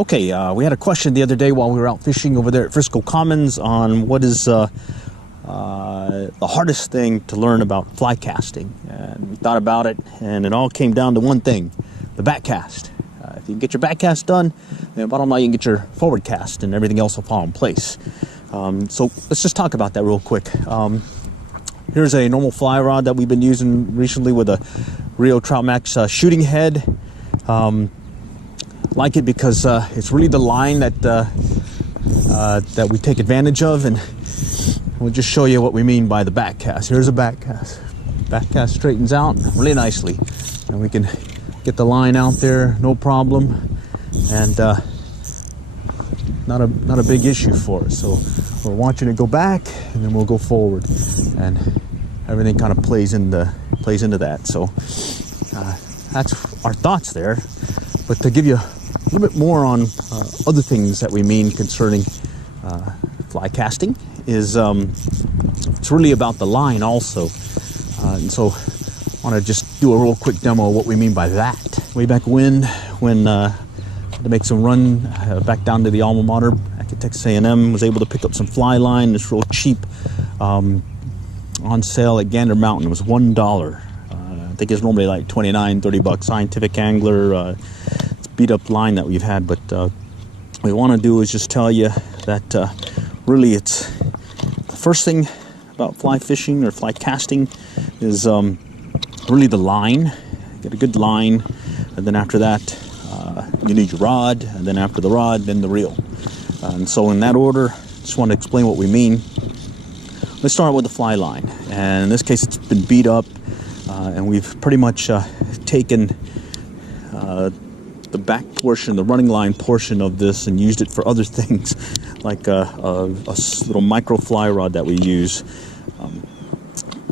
Okay, we had a question the other day while we were out fishing over there at Frisco Commons on what is the hardest thing to learn about fly casting. And we thought about it, and it all came down to one thing, the back cast. If you can get your back cast done, then bottom line, you can get your forward cast, and everything else will fall in place. So let's just talk about that real quick. Here's a normal fly rod that we've been using recently with a Rio Trout Max shooting head. Like it because it's really the line that that we take advantage of, and we'll just show you what we mean by the back cast. Here's a back cast. Back cast straightens out really nicely, and we can get the line out there no problem, and not a big issue for us. So we're watching it go back, and then we'll go forward, and everything kind of plays into that. So that's our thoughts there. But to give you a little bit more on other things that we mean concerning fly casting is it's really about the line also. And so I want to just do a real quick demo of what we mean by that. Way back when to make some run back down to the alma mater back at Texas A&M, was able to pick up some fly line. It's real cheap on sale at Gander Mountain. It was $1. I think it's normally like $29, $30. Scientific Angler. Beat up line that we've had, but what we want to do is just tell you that really it's the first thing about fly fishing or fly casting is really the line. Get a good line, and then after that you need your rod, and then after the rod, then the reel. And so in that order, just want to explain what we mean. Let's start with the fly line, and in this case it's been beat up, and we've pretty much taken the back portion, the running line portion of this, and used it for other things, like a little micro fly rod that we use.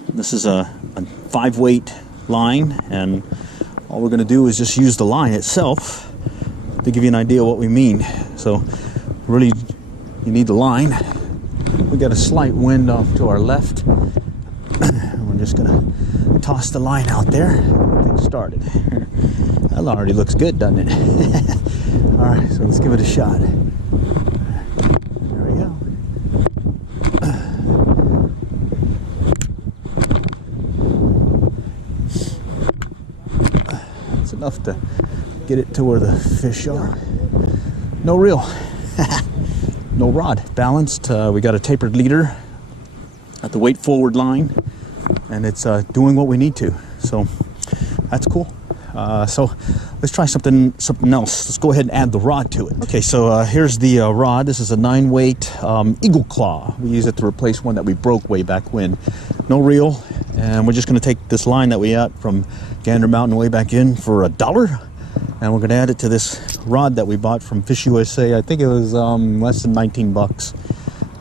This is a 5-weight line, and all we're going to do is just use the line itself to give you an idea of what we mean. So really, you need the line. We got a slight wind off to our left. We're just going to toss the line out there. Get started. That already looks good, doesn't it? All right, so let's give it a shot. There we go. That's enough to get it to where the fish are. No reel. No rod. Balanced. We got a tapered leader at the weight forward line, and it's doing what we need to. So that's cool. So let's try something else. Let's go ahead and add the rod to it. Okay, so here's the rod. This is a 9-weight Eagle Claw. We use it to replace one that we broke way back when. No reel, and we're just going to take this line that we got from Gander Mountain way back in for $1, and we're going to add it to this rod that we bought from Fish USA. I think it was less than $19,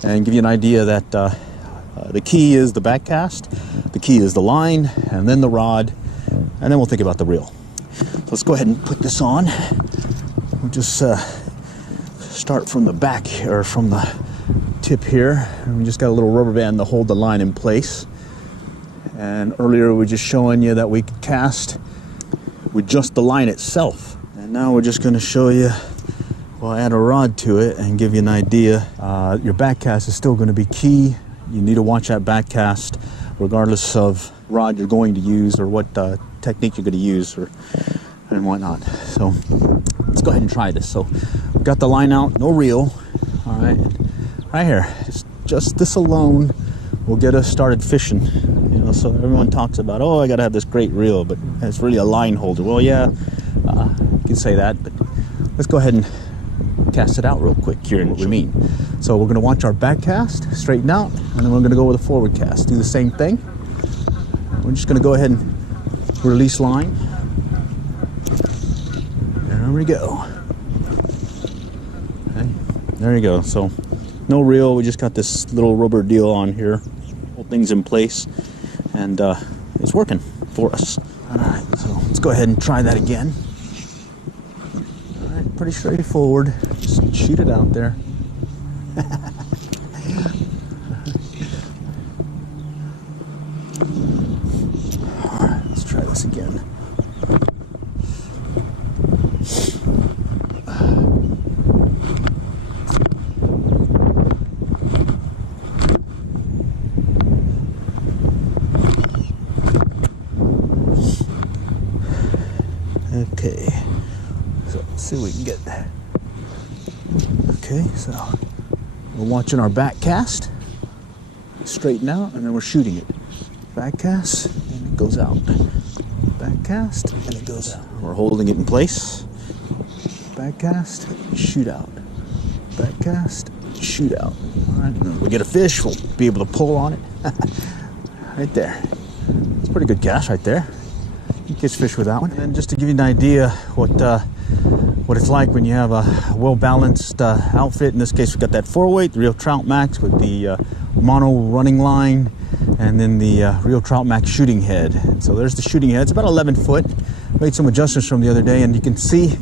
and give you an idea that the key is the back cast, the key is the line, and then the rod, and then we'll think about the reel. So let's go ahead and put this on. We'll just start from the back, or from the tip here. And we just got a little rubber band to hold the line in place. And earlier we were just showing you that we could cast with just the line itself. And now we're just going to show you, we'll add a rod to it and give you an idea. Your back cast is still going to be key. You need to watch that back cast regardless of rod you're going to use, or what technique you're going to use, and whatnot. So let's go ahead and try this. So we've got the line out, no reel. All right, right here. Just this alone will get us started fishing. You know, so everyone talks about, oh, I got to have this great reel, but it's really a line holder. Well, yeah, you can say that, but let's go ahead and cast it out real quick here and what we mean. So we're going to watch our back cast straighten out, and then we're going to go with a forward cast. Do the same thing. We're just going to go ahead and release line. There we go. Okay, there you go. So no reel. We just got this little rubber deal on here. Hold things in place, and it's working for us. All right, so let's go ahead and try that again. All right, pretty straightforward. Just shoot it out there. All right, let's try this again. see if we can get that. Okay, so we're watching our back cast straighten out, and then we're shooting it. Back cast, and it goes out. Back cast, and it goes out. We're holding it in place. Back cast, shoot out. Back cast, shoot out. All right, and then we get a fish, we'll be able to pull on it. Right there. It's a pretty good cast right there. You catch fish with that one. And just to give you an idea what it's like when you have a well-balanced outfit. In this case, we got that 4-weight, the Real Trout Max with the mono running line, and then the Real Trout Max shooting head. And so there's the shooting head. It's about 11 foot. Made some adjustments from the other day, and you can see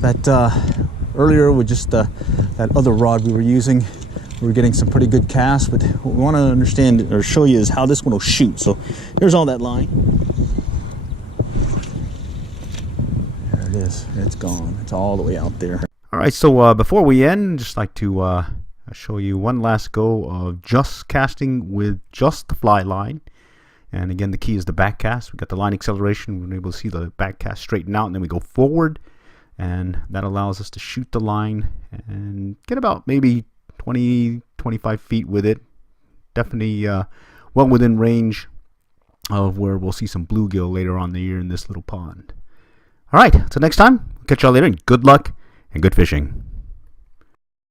that earlier with just that other rod we were using, we were getting some pretty good casts. But what we want to understand or show you is how this one will shoot. So here's all that line. There it is. It's gone. It's all the way out there. All right, so before we end, just like to show you one last go of just casting with just the fly line. And again, the key is the back cast. We got the line acceleration. We're able to see the back cast straighten out, and then we go forward, and that allows us to shoot the line and get about maybe 20, 25 feet with it. Definitely well within range of where we'll see some bluegill later on in the year in this little pond. All right, until next time, catch y'all later, and good luck and good fishing.